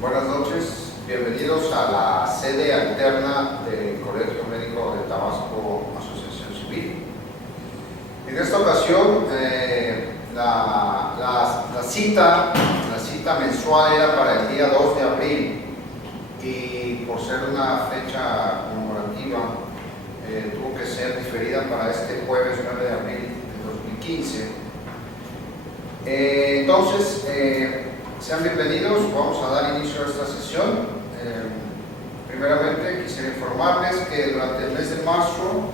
Buenas noches, bienvenidos a la sede alterna del Colegio Médico de Tabasco Asociación Civil. En esta ocasión la cita mensual era para el día 2 de abril y por ser una fecha conmemorativa tuvo que ser diferida para este jueves 9 de abril de 2015. Entonces, sean bienvenidos, vamos a dar inicio a esta sesión. Primeramente quisiera informarles que durante el mes de marzo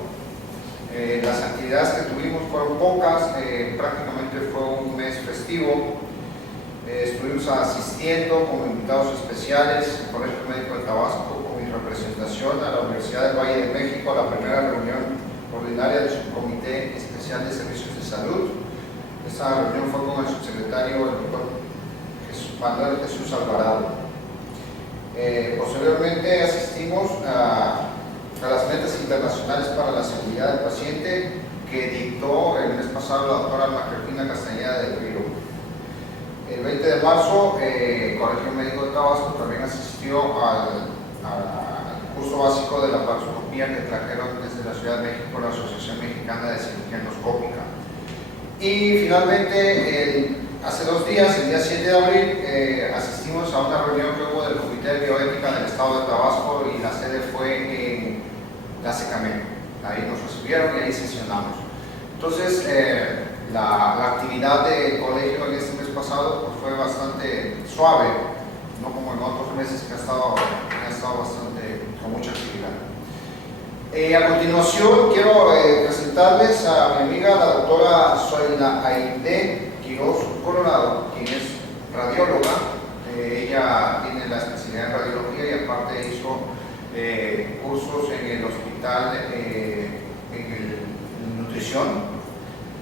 las actividades que tuvimos fueron pocas, prácticamente fue un mes festivo. Estuvimos asistiendo como invitados especiales al Colegio Médico de Tabasco con mi representación a la Universidad del Valle de México a la primera reunión ordinaria del Subcomité Especial de Servicios de Salud. Esta reunión fue con el subsecretario, el doctor Manuel Jesús Alvarado. Posteriormente asistimos a las metas internacionales para la seguridad del paciente que dictó el mes pasado la doctora Margarita Castañeda del Río. El 20 de marzo el Colegio Médico de Tabasco también asistió al curso básico de la paroscopía que trajeron desde la Ciudad de México la Asociación Mexicana de Cirugía Endoscópica. Y finalmente, hace 2 días, el día 7 de abril, asistimos a una reunión que hubo del Comité de Bioética del Estado de Tabasco y la sede fue en la SECAMEC. Ahí nos recibieron y ahí sesionamos. Entonces, la actividad del colegio en este mes pasado pues, fue bastante suave, no como en otros meses que ha estado bastante con mucha actividad. A continuación, quiero presentarles a mi amiga, la doctora Zoila Aide Quiroz Coronado, quien es radióloga. Ella tiene la especialidad en radiología y aparte hizo cursos en el hospital en nutrición,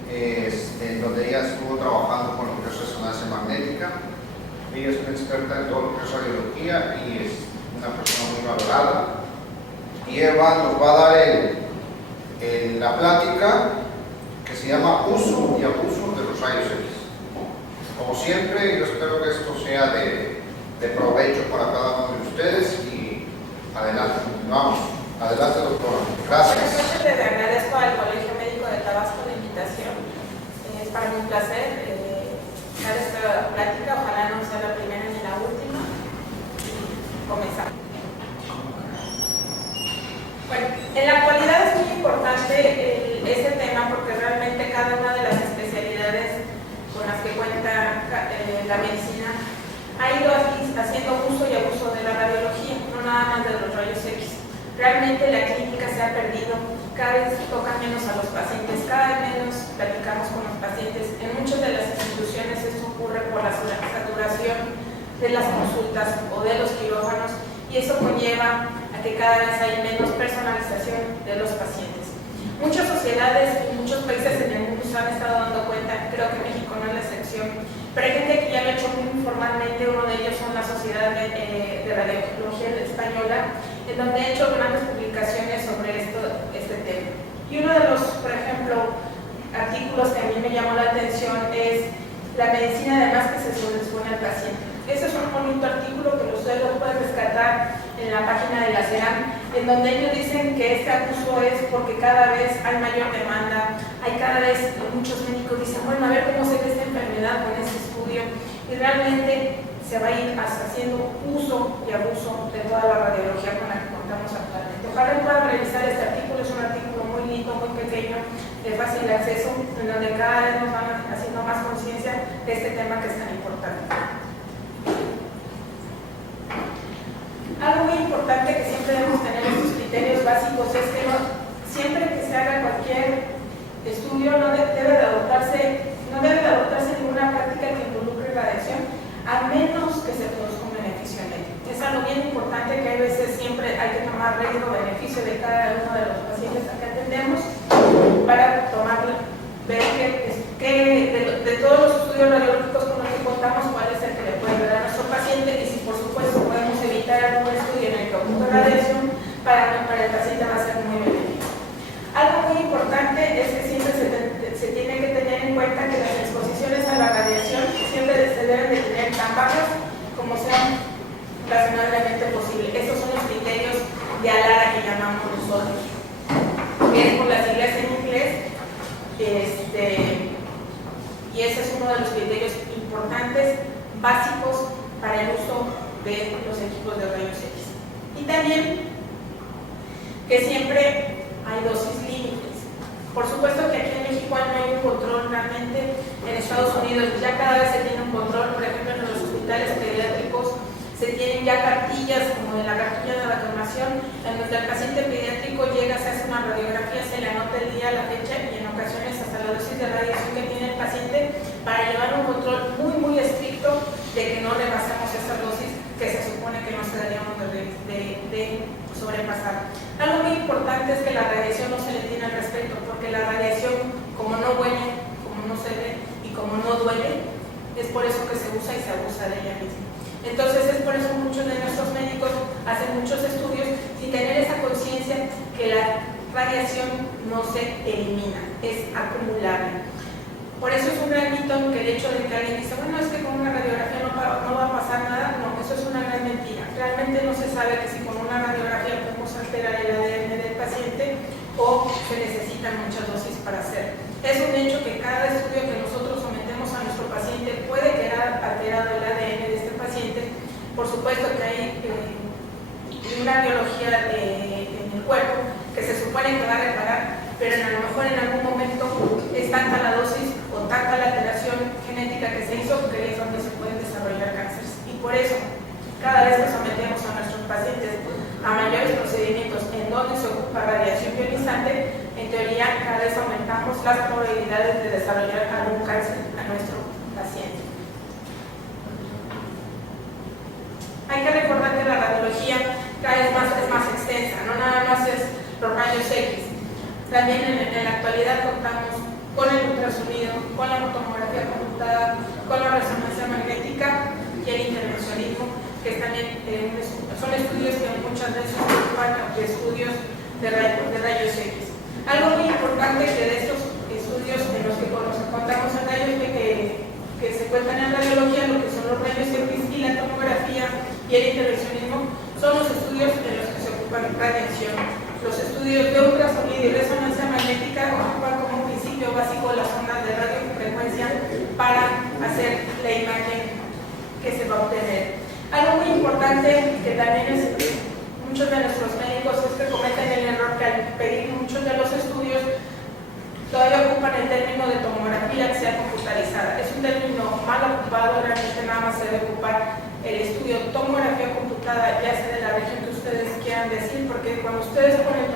en donde ella estuvo trabajando con lo que es resonancia magnética. Ella es una experta en todo lo que es radiología y es una persona muy valorada. Y Eva nos va a dar la plática que se llama Uso y Abuso de los Rayos X. Como siempre, yo espero que esto sea de provecho para cada uno de ustedes y adelante, continuamos. Adelante, doctora. Gracias. Buenas noches, les agradezco al Colegio Médico de Tabasco la invitación. Es para mí un placer dar esta plática, ojalá no sea la primera ni la última. Y comenzar. Bueno, en la actualidad es muy importante este tema porque realmente cada una de las especialidades con las que cuenta la medicina ha ido haciendo uso y abuso de la radiología, no nada más de los rayos X. Realmente la clínica se ha perdido, cada vez tocan menos a los pacientes, cada vez menos platicamos con los pacientes. En muchas de las instituciones esto ocurre por la saturación de las consultas o de los quirófanos y eso conlleva a que cada vez hay menos personalización de los pacientes. Muchas sociedades y muchos países en el mundo se han estado dando cuenta, creo que México no es la excepción, pero hay gente que ya lo ha hecho muy informalmente. Uno de ellos son la Sociedad de Radiología Española, en donde ha hecho grandes publicaciones sobre este tema. Y uno de los, por ejemplo, artículos que a mí me llamó la atención es la medicina además que se sobrepone al paciente. Ese es un bonito artículo que ustedes lo pueden rescatar en la página de la CERAM, en donde ellos dicen que este abuso es porque cada vez hay mayor demanda, hay cada vez muchos médicos dicen, bueno, a ver cómo se ve esta enfermedad con este estudio, y realmente se va a ir haciendo uso y abuso de toda la radiología con la que contamos actualmente. Ojalá puedan revisar este artículo, es un artículo muy lindo, muy pequeño, de fácil acceso, en donde cada vez nos van haciendo más conciencia de este tema que es tan importante. Algo muy importante que siempre debemos tener estos criterios básicos es que siempre que se haga cualquier estudio no debe de adoptarse ninguna práctica que involucre radiación, a menos que se produzca un beneficio en ello. Es algo bien importante que a veces siempre hay que tomar riesgo-beneficio de cada uno de los pacientes a que atendemos para ver de todos los estudios radiológicos con los que contamos, cuál es el que le puede ayudar a nuestro paciente y si por supuesto podemos evitar algún estudio en el que ocurre radiación, para el paciente va a ser muy beneficioso. Algo muy importante es que siempre se tiene que tener en cuenta que las exposiciones a la radiación siempre se deben de tener tan bajas como sean de los criterios importantes, básicos para el uso de los equipos de rayos X. Y también que siempre hay dosis límites. Por supuesto que aquí en México no hay un control realmente. En Estados Unidos ya cada vez se tiene un control. Por ejemplo, en los hospitales pediátricos se tienen ya cartillas, como en la cartilla de vacunación, en donde el paciente pediátrico llega, se hace una radiografía, se le anota el día, la fecha y en ocasiones hasta la dosis de radiación que tiene el paciente, para llevar un control muy estricto de que no rebasemos esas dosis que se supone que no se deberíamos de sobrepasar. Algo muy importante es que la radiación no se le tiene al respeto, porque la radiación, como no huele, como no se ve y como no duele, es por eso que se usa y se abusa de ella misma. Entonces es por eso muchos de nuestros médicos hacen muchos estudios sin tener esa conciencia que la radiación no se elimina, es acumulable. Por eso es un gran mito que el hecho de que alguien dice, bueno, es que con una radiografía no va a pasar nada. No, eso es una gran mentira. Realmente no se sabe que si con una radiografía podemos alterar el ADN del paciente o se necesitan muchas dosis para hacer. Es un hecho que cada estudio que nosotros sometemos a nuestro paciente puede quedar alterado el ADN de este paciente. Por supuesto que hay una biología en el cuerpo que se supone que va a reparar, pero a lo mejor en algún momento es tanta la dosis o tanta la alteración genética que se hizo que es donde se pueden desarrollar cánceres. Y por eso, cada vez que sometemos a nuestros pacientes a mayores procedimientos en donde se ocupa radiación ionizante, en teoría cada vez aumentamos las probabilidades de desarrollar algún cáncer a nuestro paciente. Hay que recordar que la radiología cada vez es más extensa, no nada más es los rayos X. También en la actualidad contamos con el ultrasonido, con la tomografía computada, con la resonancia magnética y el intervencionismo, que también son estudios que muchas veces se ocupan de estudios de rayos X. Algo muy importante que de estos estudios en los que contamos en rayos que se cuentan en radiología, lo que son los rayos X y la tomografía y el intervencionismo, son los estudios en los que se ocupan radiación. Los estudios de ultrasonido y resonancia magnética ocupan como principio básico las ondas de radiofrecuencia para hacer la imagen que se va a obtener. Algo muy importante que también es muchos de nuestros médicos es que cometen el error que al pedir muchos de los estudios todavía ocupan el término de tomografía axial computarizada. Es un término mal ocupado, realmente nada más se debe ocupar el estudio tomografía computada, ya sea de la región que ustedes quieran decir, porque cuando ustedes ponen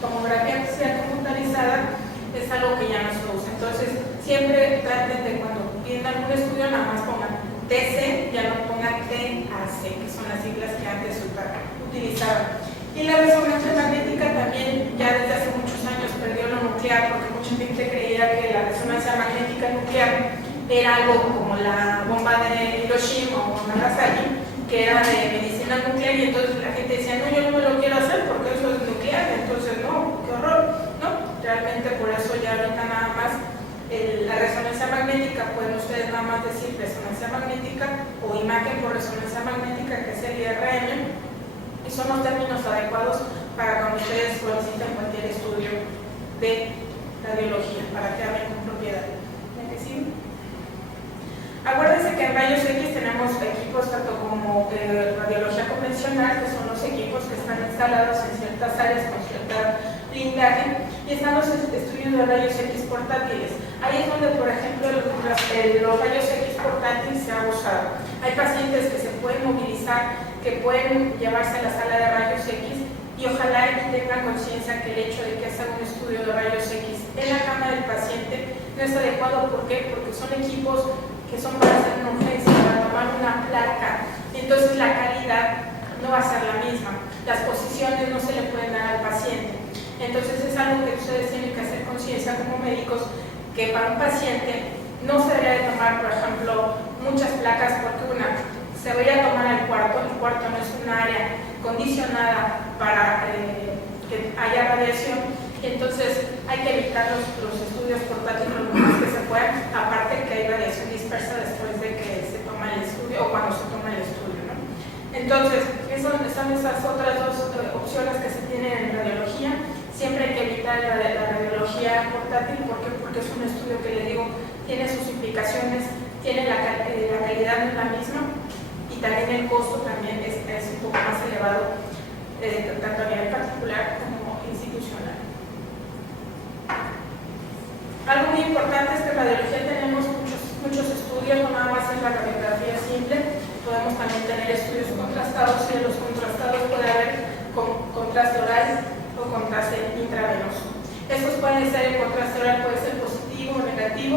tomografía axial computarizada es algo que ya no se usa. Entonces siempre traten de cuando piden algún estudio nada más pongan TC, ya no pongan TAC, que son las siglas que antes se utilizaban. Y la resonancia magnética también ya desde hace muchos años perdió lo nuclear, porque mucha gente creía que la resonancia magnética nuclear era algo como la bomba de Hiroshima o Nagasaki, que era de medicina nuclear, y entonces la gente decía, no, yo no me lo quiero hacer porque eso es nuclear, entonces no, qué horror, ¿no? Realmente por eso ya ahorita nada más la resonancia magnética, pueden ustedes nada más decir resonancia magnética o imagen por resonancia magnética, que es el IRM, y son los términos adecuados para cuando ustedes soliciten cualquier estudio de radiología, para que hablen con propiedad. ¿Sí? Acuérdense que en rayos X tenemos equipos tanto como radiología convencional, que son los equipos que están instalados en ciertas áreas con cierta blindaje, y están los estudios de rayos X portátiles. Ahí es donde, por ejemplo, los rayos X portátiles se han usado. Hay pacientes que se pueden movilizar, que pueden llevarse a la sala de rayos X, y ojalá tengan conciencia que el hecho de que hagan un estudio de rayos X en la cama del paciente no es adecuado. ¿Por qué? Porque son equipos que son para hacer una urgencia, para tomar una placa, entonces la calidad no va a ser la misma, las posiciones no se le pueden dar al paciente. Entonces es algo que ustedes tienen que hacer conciencia como médicos, que para un paciente no se debería de tomar, por ejemplo, muchas placas, porque se debería tomar el cuarto no es un área condicionada para que haya radiación, entonces hay que evitar los estudios portátiles lo más que se puedan, aparte que hay radiación dispersa después de que se toma el estudio o cuando se toma el estudio, ¿no? Entonces, son esas otras dos opciones que se tienen en radiología. Siempre hay que evitar la radiología portátil. ¿Por qué? Porque es un estudio que le digo tiene sus implicaciones, tiene la calidad no es la misma y también el costo también es un poco más elevado, tanto a nivel particular como institucional. Algo muy importante es que en radiología tenemos muchos estudios, no nada más en la radiografía simple, podemos también tener estudios contrastados y en los contrastados puede haber contraste oral o contraste intravenoso. Estos pueden ser, el contraste oral puede ser positivo o negativo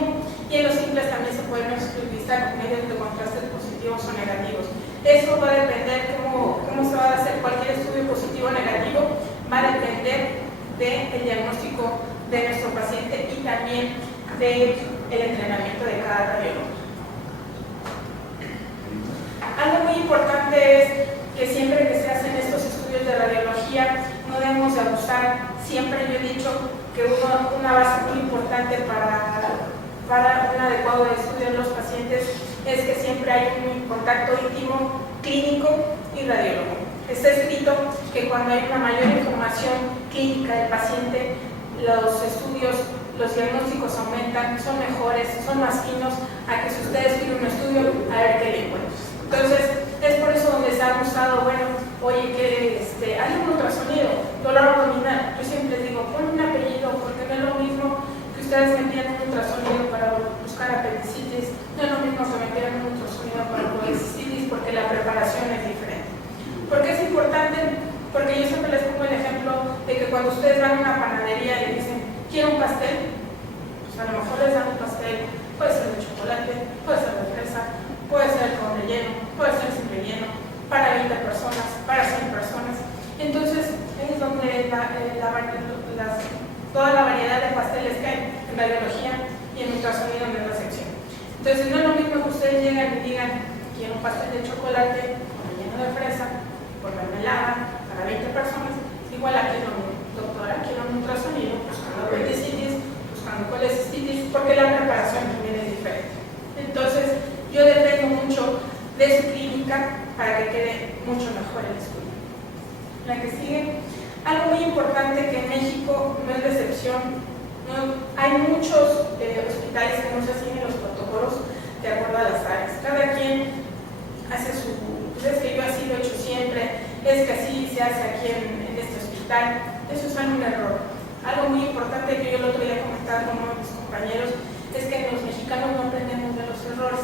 y en los simples también se pueden utilizar medios de contraste positivos o negativos. Eso va a depender cómo se va a hacer cualquier estudio positivo o negativo, va a depender del diagnóstico de nuestro paciente y también del entrenamiento de cada radiólogo. Algo muy importante es que siempre que se hacen estos estudios de radiología no debemos de abusar. Siempre yo he dicho que una base muy importante para un adecuado estudio en los pacientes es que siempre hay un contacto íntimo clínico y radiólogo. Está escrito que cuando hay una mayor información clínica del paciente, los estudios, los diagnósticos aumentan, son mejores, son más finos a que si ustedes piden un estudio a ver qué le encuentran. Entonces, es por eso donde se ha usado, bueno, oye, que hay un ultrasonido, dolor abdominal. Yo siempre les digo, pon un apellido, porque no es lo mismo que ustedes me pidan un ultrasonido para buscar apendicitis, no es lo mismo que me pidan un ultrasonido para colecistitis, porque la preparación es diferente. ¿Por qué es importante? Porque yo siempre les pongo el ejemplo de que cuando ustedes van a una panadería y dicen, quiero un pastel, pues a lo mejor les dan un pastel, puede ser de chocolate, puede ser de fresa, puede ser con relleno, puede ser sin relleno, para 20 personas, para 100 personas. Entonces, es donde toda la variedad de pasteles que hay en radiología y en ultrasonido en la sección. Entonces, no es lo mismo que ustedes llegan y digan, quiero un pastel de chocolate con relleno de fresa, por mermelada, para 20 personas, igual aquí lo mismo. Doctora, quiero un ultrasonido, buscando apendicitis, buscando colecistitis, porque la preparación también es diferente. Entonces, yo dependo mucho de su clínica para que quede mucho mejor el estudio. La que sigue, algo muy importante que en México no es de excepción, hay muchos hospitales que no se siguen los protocolos de acuerdo a las áreas. Cada quien hace su, pues es que yo así lo he hecho siempre, es que así se hace aquí en este hospital. Eso es un error. Algo muy importante que yo el otro día comentaba con uno de mis compañeros es que los mexicanos no aprendemos de los errores.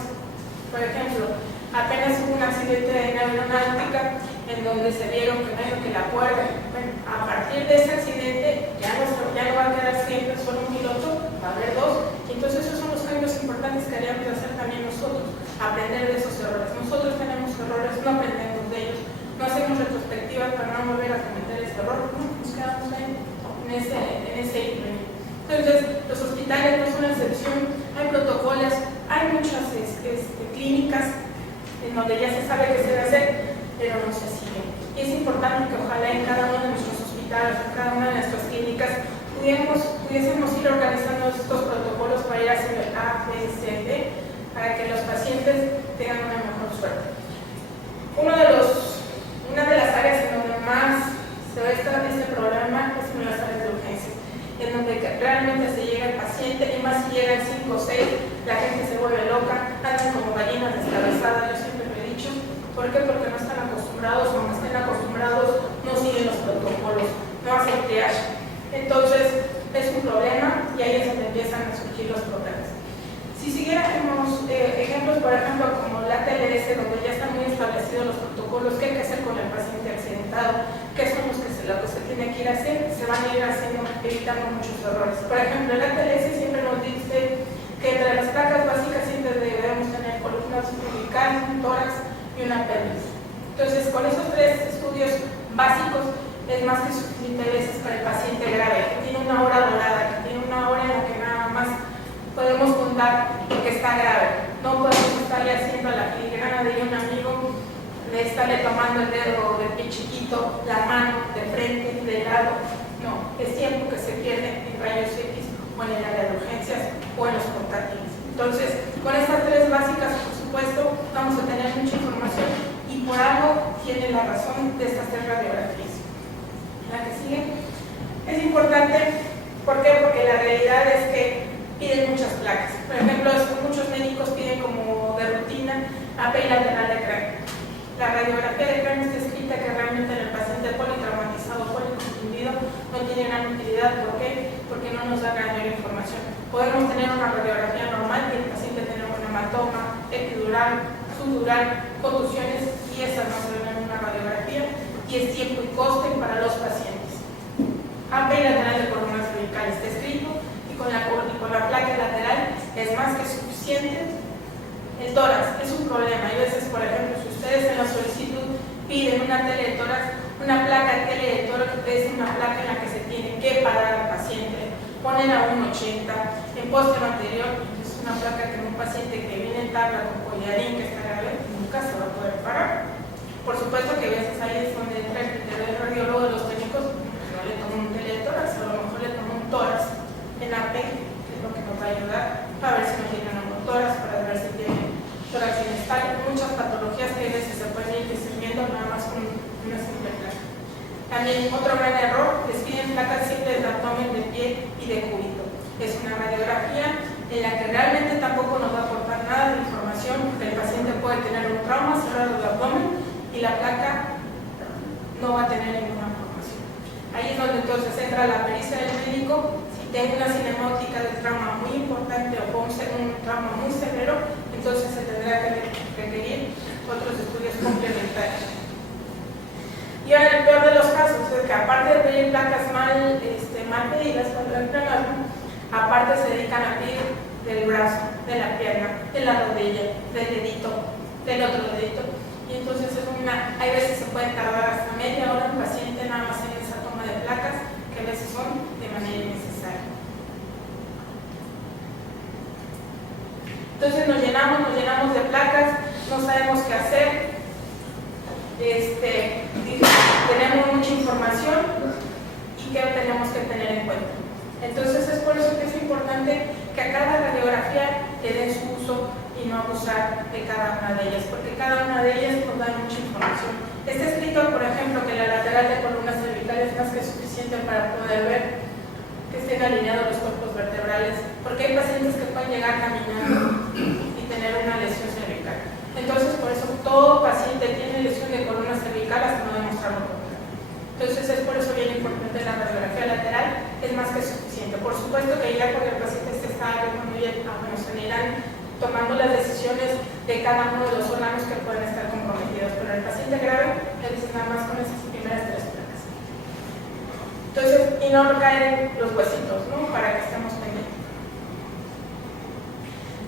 Por ejemplo, apenas hubo un accidente en aeronáutica en donde se vieron que la cuerda, bueno, a partir de ese accidente ya no va a quedar siempre solo un piloto, va a haber dos, y entonces esos son los cambios importantes que haríamos hacer también nosotros, aprender de esos errores. Nosotros tenemos errores, no aprendemos de ellos, no hacemos retrospectivas para no volver a cometer ese error, no, nos quedamos ahí en ese ítem. Entonces, los hospitales no son una excepción, hay protocolos, hay muchas clínicas en donde ya se sabe qué se debe hacer, pero no se sigue. Y es importante que ojalá en cada uno de nuestros hospitales, en cada una de nuestras clínicas, pudiésemos ir organizando estos protocolos para ir haciendo el A, B, C, D, para que los pacientes tengan una mejor suerte. Una de las áreas en donde más se ve este programa es en las áreas de urgencia, en donde realmente se llega al paciente, y más si llegan 5 o 6, la gente se vuelve loca, andan como gallinas descabezadas, yo siempre lo he dicho. ¿Por qué? Porque no están acostumbrados, o no estén acostumbrados, no siguen los protocolos, no hacen triage. Entonces, es un problema y ahí es donde empiezan a surgir los problemas. Si siguiéramos ejemplos, por ejemplo, como la TLS, donde ya están muy establecidos los protocolos, qué hay que hacer con el paciente accidentado, qué son lo que se tiene que ir a hacer, se van a ir haciendo, evitando muchos errores. Por ejemplo, la TLS siempre nos dice que entre las placas básicas siempre debemos tener columna cervical, un tórax y una pelvis. Entonces, con esos 3 estudios básicos es más que suficiente a veces para el paciente grave, que tiene una hora dorada, que tiene una hora en la que nada más podemos contar que está grave. No podemos estarle haciendo a la filigrana de un amigo, de estarle tomando el dedo del pie chiquito, la mano, de frente, de lado. No, es tiempo que se pierde en rayos X o en el área de urgencias o en los portátiles. Entonces, con estas 3 básicas, por supuesto, vamos a tener mucha información y por algo tiene la razón de estas 3 radiografías. La que sigue es importante, ¿por qué? Porque la realidad es que piden muchas placas. Por ejemplo, muchos médicos piden como de rutina AP lateral de cráneo. La radiografía de cráneo está escrita que realmente en el paciente politraumatizado, policonfundido, no tiene gran utilidad. ¿Por qué? Porque no nos da mayor información. Podemos tener una radiografía normal y el paciente tiene un hematoma, epidural, subdural, contusiones, y esas no se ven en una radiografía, y es tiempo y coste para los pacientes. AP lateral de columna cervical está escrito, y con la placa lateral es más que suficiente. El tórax es un problema. Hay veces, por ejemplo, si ustedes en la solicitud piden una tele de tórax, una placa tele de tórax es una placa en la que se tiene que parar al paciente. Ponen a 1,80 en póstero anterior, es una placa que un paciente que viene en tabla con collarín que está grave nunca se va a poder parar. Por supuesto que a veces ahí es donde entra el criterio del radiólogo de los técnicos, no le tomo un tele de tórax, a lo mejor le tomo un tórax en AP, que es lo que nos va a ayudar para ver si no tiene un tórax, para ver si tiene tórax inestable. Muchas patologías que a veces se pueden ir discerniendo nada más con una simple placa. También otro gran error, les piden placas simples de abdomen, de pie y de cúbito. Es una radiografía en la que realmente tampoco nos va a aportar nada de información, porque el paciente puede tener un trauma cerrado del abdomen y la placa no va a tener ninguna información. Ahí es donde entonces entra la pericia del médico. Si tengo una cinemática de trauma muy importante o un trauma muy severo, entonces se tendrá que requerir otros estudios complementarios. Y ahora el peor de los casos es que aparte de pedir placas mal pedidas para el plenasmo, aparte se dedican a pedir del brazo, de la pierna, de la rodilla, del dedito, del otro dedito. Y entonces hay veces se puede tardar hasta media hora el paciente nada más en esa toma de placas, que a veces son de manera innecesaria. Entonces nos llenamos de placas, no sabemos qué hacer, tenemos mucha información y qué tenemos que tener en cuenta. Entonces es por eso que es importante que a cada radiografía le den su uso y no abusar de cada una de ellas, porque cada una de ellas nos da mucha información. Está escrito, por ejemplo, que la lateral de columna cervical es más que suficiente para poder ver que estén alineados los cuerpos vertebrales, porque hay pacientes que pueden llegar caminando y tener una lesión cervical. Entonces, por eso todo paciente tiene lesión de columna cervical hasta no demostrarlo contrario. Entonces, es por eso bien importante la radiografía lateral, es más que suficiente. Por supuesto que ya cuando el paciente se está viendo muy bien, se irán tomando las decisiones de cada uno de los órganos que pueden estar comprometidos, pero el paciente grave le dicen nada más con esas primeras 3 placas. Entonces, y no caer los huesitos, ¿no? Para que estemos pendientes.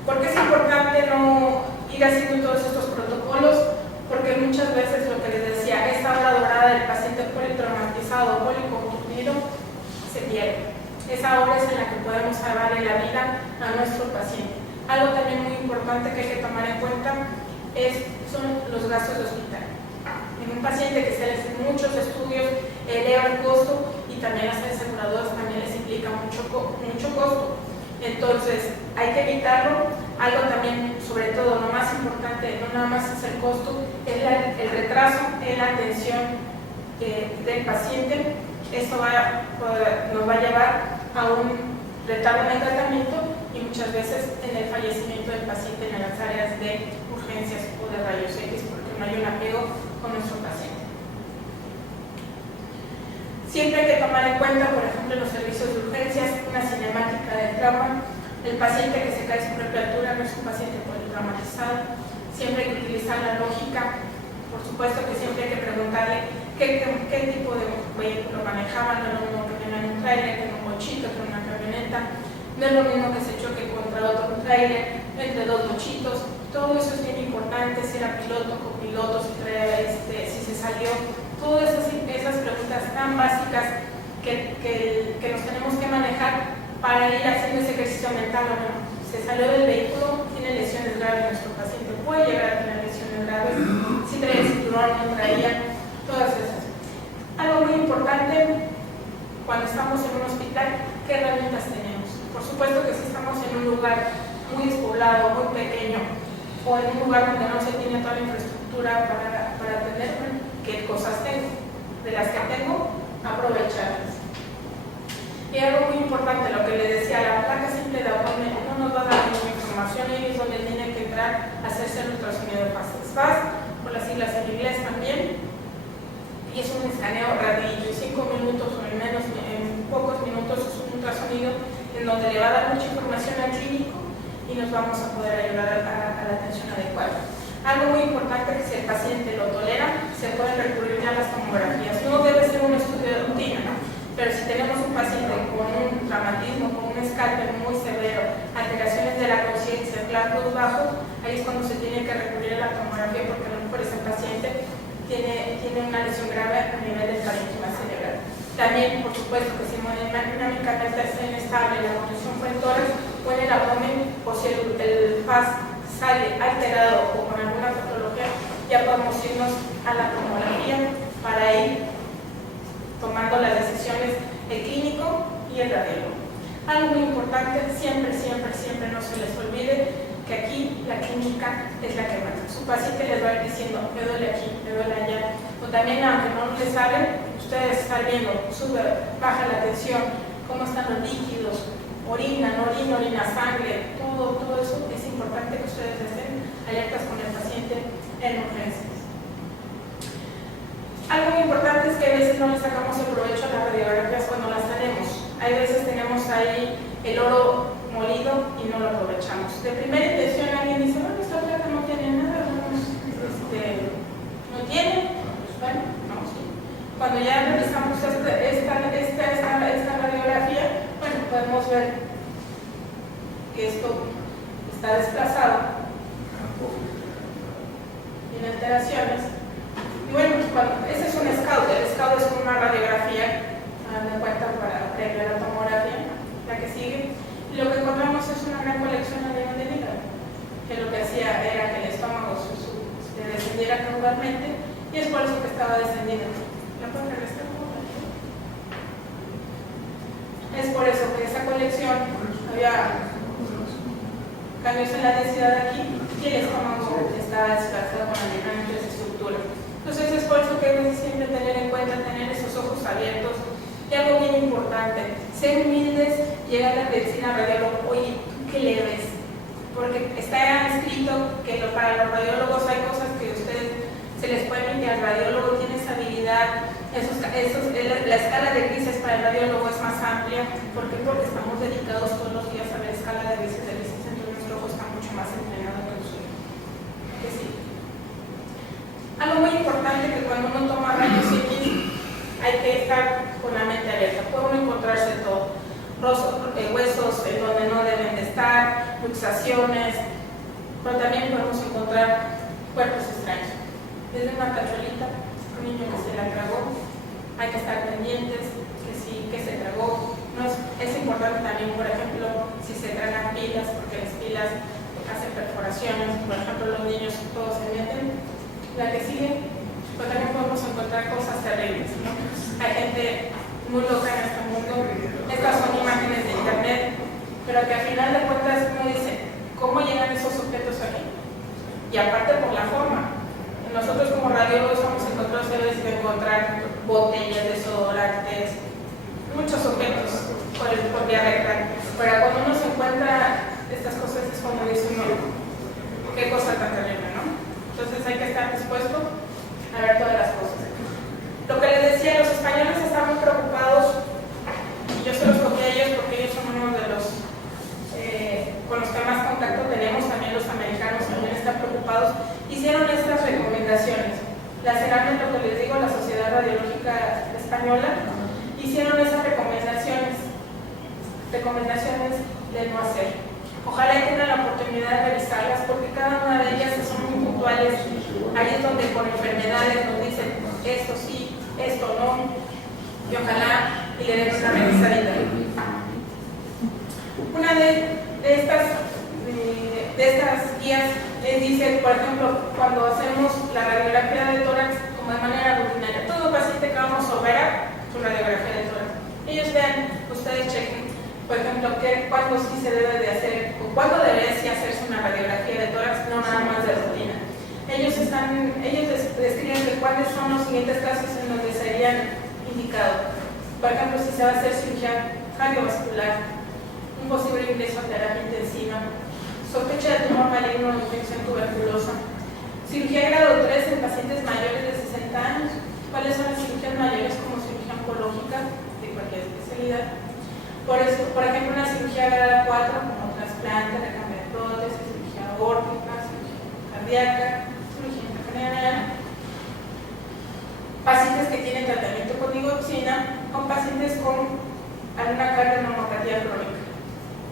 ¿Por qué es importante no ir haciendo todos estos protocolos? Porque muchas veces lo que les decía, esta hora dorada del paciente politraumatizado o policonfundido se pierde. Esa hora es en la que podemos salvarle la vida a nuestro paciente. Algo también muy importante que hay que tomar en cuenta son los gastos de hospital. En un paciente que se le hacen muchos estudios, eleva el costo y también las aseguradoras también les implica mucho costo. Entonces, hay que evitarlo. Algo también, sobre todo, lo más importante, no nada más es el costo, es el retraso en la atención del paciente. Esto nos va a llevar a un retardo en el tratamiento y muchas veces en el fallecimiento del paciente en las áreas de urgencias o de rayos X, porque no hay un apego con nuestro paciente. Siempre hay que tomar en cuenta, por ejemplo, en los servicios de urgencias, una cinemática del trauma. El paciente que se cae a su propia altura no es un paciente politraumatizado. Siempre hay que utilizar la lógica. Por supuesto que siempre hay que preguntarle qué tipo de vehículo manejaban. No es lo mismo que venga en un tráiler, que en un bochito, que en una camioneta. No es lo mismo que se choque contra otro tráiler, entre 2 bochitos. Todo eso es bien importante, si era piloto, copiloto, si se salió. Todas esas preguntas tan básicas que nos tenemos que manejar para ir haciendo ese ejercicio mental. Bueno, se salió del vehículo, tiene lesiones graves, nuestro paciente puede llegar a tener lesiones graves, si traía el cinturón, no traía, todas esas. Algo muy importante cuando estamos en un hospital, ¿qué herramientas tenemos? Por supuesto que si estamos en un lugar muy despoblado, muy pequeño, o en un lugar donde no se tiene toda la infraestructura para atenderme, ¿qué cosas tengo? De las que tengo, aprovecharlas. Y algo muy importante, lo que les decía, la placa simple de abdomen un escaneo rapidito, en 5 minutos o en pocos minutos es un ultrasonido en donde le va a dar mucha información al clínico y nos vamos a poder ayudar a la atención adecuada. Algo muy importante es que si el paciente lo tolera, se pueden recurrir a las tomografías. No debe ser un estudio de rutina, pero si tenemos un paciente con un traumatismo, con un escalpe muy severo, alteraciones de la conciencia, clavos bajos, ahí es cuando se tiene que recurrir a la tomografía, porque a lo mejor ese paciente tiene una lesión grave a nivel del parénquima cerebral. También, por supuesto, que si hemodinámicamente es inestable, la condición fue en tórax o en el abdomen, o si el PAS sale alterado o con alguna patología, ya podemos irnos a la tomografía para ir tomando las decisiones el clínico y el radiólogo. Algo muy importante, siempre no se les olvide que aquí la clínica es la que manda. Su paciente les va a ir diciendo, me duele aquí, me duele allá. O también, aunque no les saben, ustedes están viendo, sube, baja la tensión, cómo están los líquidos, orina, no orina, sangre, todo eso es importante que ustedes estén alertas con el paciente en urgencias. Algo muy importante es que a veces no le sacamos el provecho a las radiografías cuando las tenemos. Hay veces tenemos ahí el oro molido y no lo aprovechamos. De primera intención alguien dice, bueno, esta placa no tiene nada, no tiene, bueno, no, sí. Cuando ya revisamos esta radiografía, bueno, podemos ver que esto está desplazado, tiene alteraciones. Y bueno, ese es un scout, el scout es una radiografía, de cuenta para previa a la tomografía, la que sigue. Y lo que encontramos es una gran colección a nivel del hígado, que lo que hacía era que el estómago se descendiera caudalmente y es por eso que estaba descendiendo. ¿La puedo regresar? Es por eso que esa colección había cambios en la densidad aquí y el estómago estaba desplazado con las diferentes estructuras. Entonces es por eso que debes siempre tener en cuenta tener esos ojos abiertos. Y algo bien importante, ser humildes, llegar a la medicina radiólogo, oye, ¿qué le ves? Porque está escrito que para los radiólogos hay cosas que ustedes se les pueden y al radiólogo tiene esa habilidad, la escala de grises para el radiólogo es más amplia. ¿Por qué? Porque estamos dedicados todos los días a ver escala de grises, entonces nuestro ojo está mucho más entrenado que el suyo. Que sí. Algo muy importante que cuando uno toma rayos X hay que estar con la mente abierta. Puede uno encontrarse todo, huesos en donde no deben de estar, luxaciones, pero también podemos encontrar cuerpos extraños. Desde una cachuelita, un niño que se la tragó, hay que estar pendientes que sí, que se tragó. No es importante también, por ejemplo, si se tragan pilas, porque las pilas hacen perforaciones, por ejemplo, los niños todos se meten. La que sigue, pero también podemos encontrar cosas terribles, ¿no? Hay gente muy loca en este mundo. Estas son imágenes de internet, pero que al final de cuentas uno dice, ¿cómo llegan esos objetos aquí? Y aparte por la forma. Nosotros como radiólogos hemos encontrado series de encontrar botellas, desodorantes, muchos objetos por vía rectal. Pero cuando uno se encuentra estas cosas es cuando dice uno, qué cosa tan terrible, ¿no? Entonces hay que estar dispuesto a ver todas las cosas. Lo que les decía, los españoles están muy preocupados, y yo se los cogí a ellos porque ellos son uno de los con los que más contacto tenemos, también los americanos también están preocupados. Hicieron estas recomendaciones. La CERAM, lo que les digo, la Sociedad Radiológica Española, hicieron esas recomendaciones de no hacer. Ojalá tengan la oportunidad de revisarlas porque cada una de ellas son muy puntuales. Ahí es donde por enfermedades nos dicen esto sí, esto no, y ojalá y le den una revisadita. Una de estas guías les dice, por ejemplo, cuando hacemos la radiografía de tórax como de manera rutinaria, todo paciente que vamos a operar su radiografía de tórax. Ellos vean, ustedes chequen, por ejemplo, cuándo sí se debe de hacer, o cuándo debería sí hacerse una radiografía de tórax, no nada más de rutina. Ellos describen que cuáles son los siguientes casos en donde serían indicados. Por ejemplo, si se va a hacer cirugía cardiovascular, un posible ingreso a terapia intensiva, sospecha de tumor maligno o infección tuberculosa, cirugía grado 3 en pacientes mayores de 60 años. ¿Cuáles son las cirugías toxina con pacientes con alguna carga neumopatía crónica,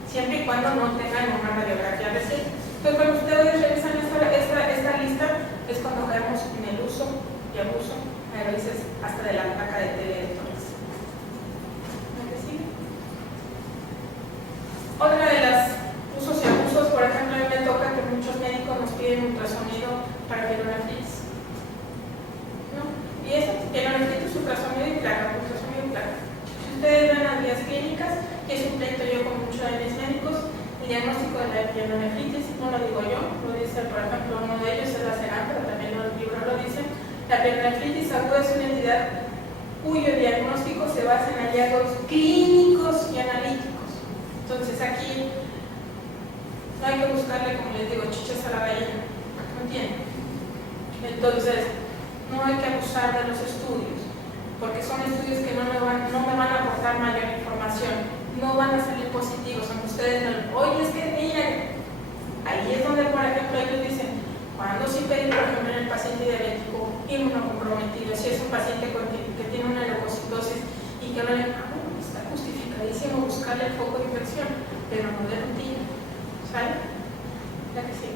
siempre y cuando no tengan una radiografía reciente. Entonces, cuando ustedes revisan esta lista, es cuando caemos en el uso y abuso, a veces hasta de la placa de telelectores. Otra de los usos y abusos, por ejemplo, a mí me toca que muchos médicos nos piden ultrasonido para pielonefritis, ¿no? Y eso, pielonefritis, ultrasonido y placa, ultrasonido y placa. Si ustedes ven las guías clínicas, y es un pleito yo con muchos de mis médicos, el diagnóstico de la pielonefritis, no lo digo yo, lo dice, por ejemplo, uno de ellos es la CERAM, pero también los libros lo dicen. La pielonefritis aguda es una entidad cuyo diagnóstico se basa en hallazgos clínicos y analíticos. Entonces aquí no hay que buscarle, como les digo, chichas a la gallina, ¿no entienden? Entonces no hay que abusar de los estudios, porque son estudios que no me van a aportar mayor información, no van a salir positivos, aunque ustedes me oye, es que miren, ahí es donde, por ejemplo, ellos dicen, cuando sí pedir, por ejemplo, en el paciente diabético inmunocomprometido, si es un paciente que tiene una leucocitosis y que no le está justificadísimo buscarle el foco de infección, pero no de rutina, ¿sale? Ya que sí.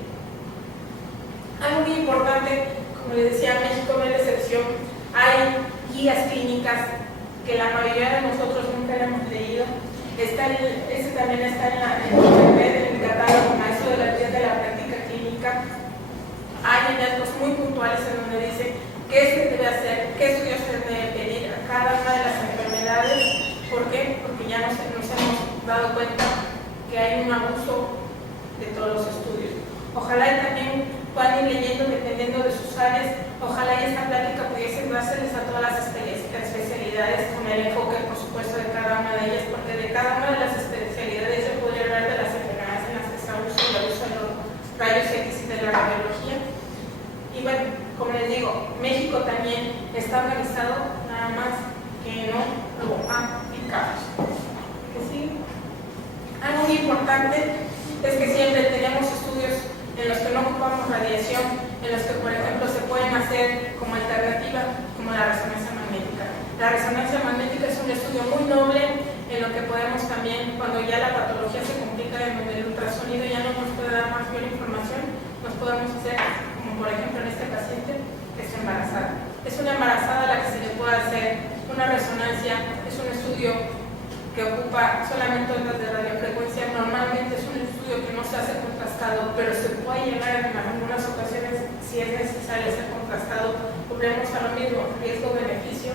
Algo muy importante, como les decía, México no es la excepción, hay guías clínicas que la mayoría de nosotros nunca hemos leído. Ese también está en internet, en el catálogo maestro de las guías de la práctica clínica. Hay hallazgos muy puntuales en donde dice qué se debe hacer, qué estudios se debe pedir a cada una de las enfermedades. ¿Por qué? Porque ya nos hemos dado cuenta que hay un abuso de todos los estudios. Ojalá y también puedan ir leyendo dependiendo de sus áreas. Ojalá y esta plática pudiese dárseles a todas las especialidades con el enfoque, por supuesto, de cada una de ellas, porque de cada una de las especialidades se podría hablar de las enfermedades en las que se abusa y el uso de los rayos X y de la radiología. Y bueno, como les digo, México también está organizado, nada más que no lo aplicamos. ¿Sí? Algo muy importante es que siempre tenemos estudios en los que no ocupamos radiación, en los que, por ejemplo, se pueden hacer como alternativa, como la resonancia magnética. La resonancia magnética es un estudio muy noble en lo que podemos también, cuando ya la patología se complica, en donde el ultrasonido ya no nos puede dar más bien información, nos podemos hacer, como por ejemplo en este paciente que está embarazada. Es una embarazada a la que se le puede hacer una resonancia, es un estudio que ocupa solamente ondas de radiofrecuencia. Normalmente es un estudio que no se hace contrastado, pero se puede llegar en algunas ocasiones, si es necesario ser contrastado, volvemos a lo mismo, riesgo-beneficio.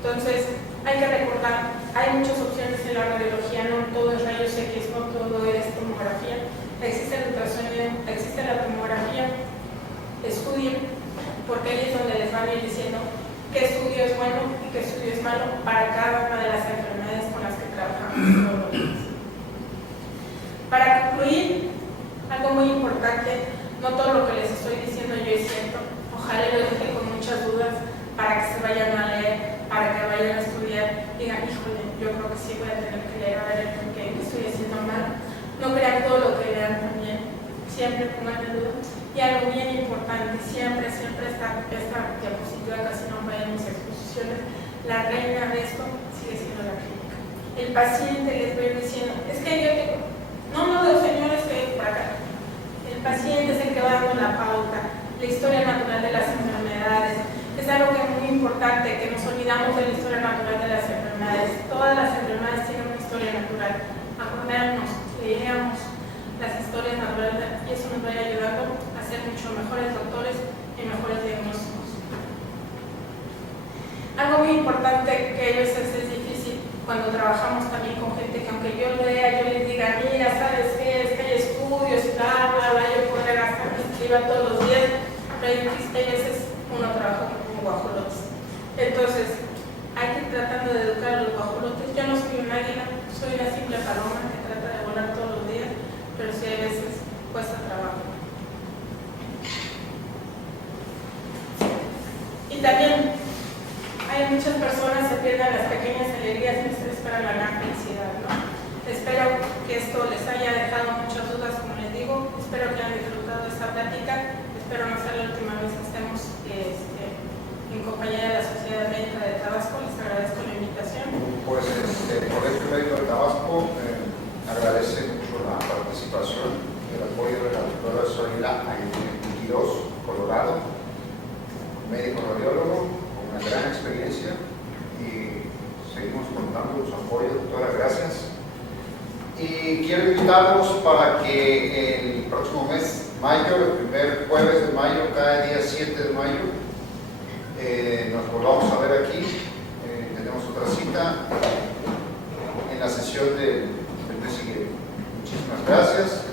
Entonces, hay que recordar, hay muchas opciones en la radiología, no todo es rayos X, no todo es tomografía. Existe el ultrasonido, existe la tomografía. Estudien, porque ahí es donde les van a ir diciendo qué estudio es bueno y qué estudio es malo para cada una de las enfermedades con las que trabajamos todos los días. Para concluir, algo muy importante, no todo lo que les estoy diciendo yo es cierto. Ojalá lo deje con muchas dudas para que se vayan a leer, para que vayan a estudiar y digan, híjole, yo creo que sí voy a tener que leer a ver qué estoy haciendo mal. No crean todo lo que lean también, siempre pongan en duda. Y algo bien importante, siempre esta diapositiva casi no va en mis exposiciones, la reina de esto sigue siendo la clínica. El paciente les voy diciendo, es que yo tengo, no los señores que hay por acá, el paciente es el que va dando la pauta, la historia natural de las enfermedades, es algo que es muy importante, que nos olvidamos de la historia natural de las enfermedades. Todas las enfermedades tienen una historia natural, acordarnos, leamos las historias naturales y eso nos va a ir ayudando a ser mucho mejores doctores y mejores diagnósticos. Algo muy importante que a veces es difícil cuando trabajamos también con gente que aunque yo lea, yo les diga, mira, ¿sabes qué? Es que hay estudios y bla, bla, bla, yo podré gastar mi escriba todos los días, pero hay veces uno trabaja con guajolotes. Entonces, hay que ir tratando de educar a los guajolotes. Yo no soy un águila, soy una simple paloma que trata de volar todos los días, pero sí a veces cuesta trabajo. Y también hay muchas personas que pierden las pequeñas alegrías y se esperan la gran felicidad, ¿no? Espero que esto les haya dejado muchas dudas, como les digo. Espero que hayan disfrutado de esta plática. Espero no sea la última vez que estemos en compañía de la Sociedad Médica de Tabasco. Les agradezco la invitación. Médico de Tabasco agradece mucho la participación y el apoyo de la doctora Zoila Quiroz, Colorado, médico radiólogo con una gran experiencia, y seguimos contando con su apoyo, doctora, gracias. Y quiero invitarlos para que el próximo mes, mayo, el primer jueves de mayo, cada día 7 de mayo, nos volvamos a ver aquí. Tenemos otra cita en la sesión del mes siguiente. Muchísimas gracias.